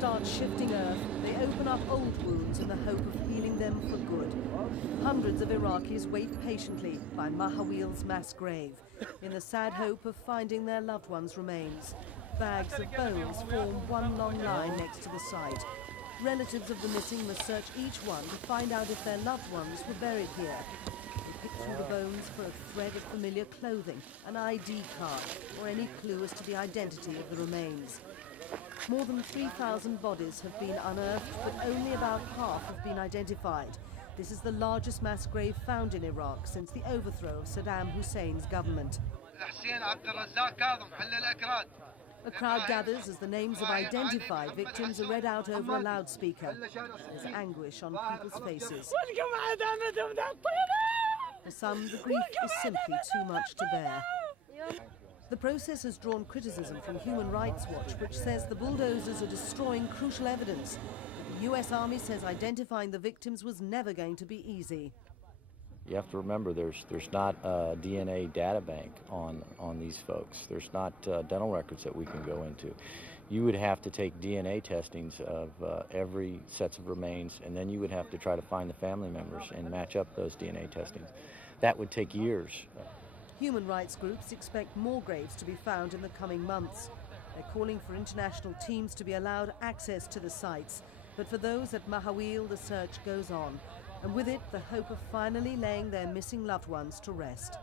start shifting earth, they open up old wounds in the hope of healing them for good. Hundreds of Iraqis wait patiently by Mahawil's mass grave, in the sad hope of finding their loved ones' remains. Bags of bones form one long line next to the site. Relatives of the missing must search each one to find out if their loved ones were buried here. They pick through the bones for a thread of familiar clothing, an ID card, or any clue as to the identity of the remains. More than 3,000 bodies have been unearthed, but only about half have been identified. This is the largest mass grave found in Iraq since the overthrow of Saddam Hussein's government. A crowd gathers as the names of identified victims are read out over a loudspeaker. There's anguish on people's faces. For some, the grief is simply too much to bear. The process has drawn criticism from Human Rights Watch, which says the bulldozers are destroying crucial evidence. The US Army says identifying the victims was never going to be easy. You have to remember there's not a DNA data bank on these folks. There's not dental records that we can go into. You would have to take DNA testings of every sets of remains, and then you would have to try to find the family members and match up those DNA testings. That would take years. Human rights groups expect more graves to be found in the coming months. They're calling for international teams to be allowed access to the sites. But for those at Mahawil, the search goes on. And with it, the hope of finally laying their missing loved ones to rest.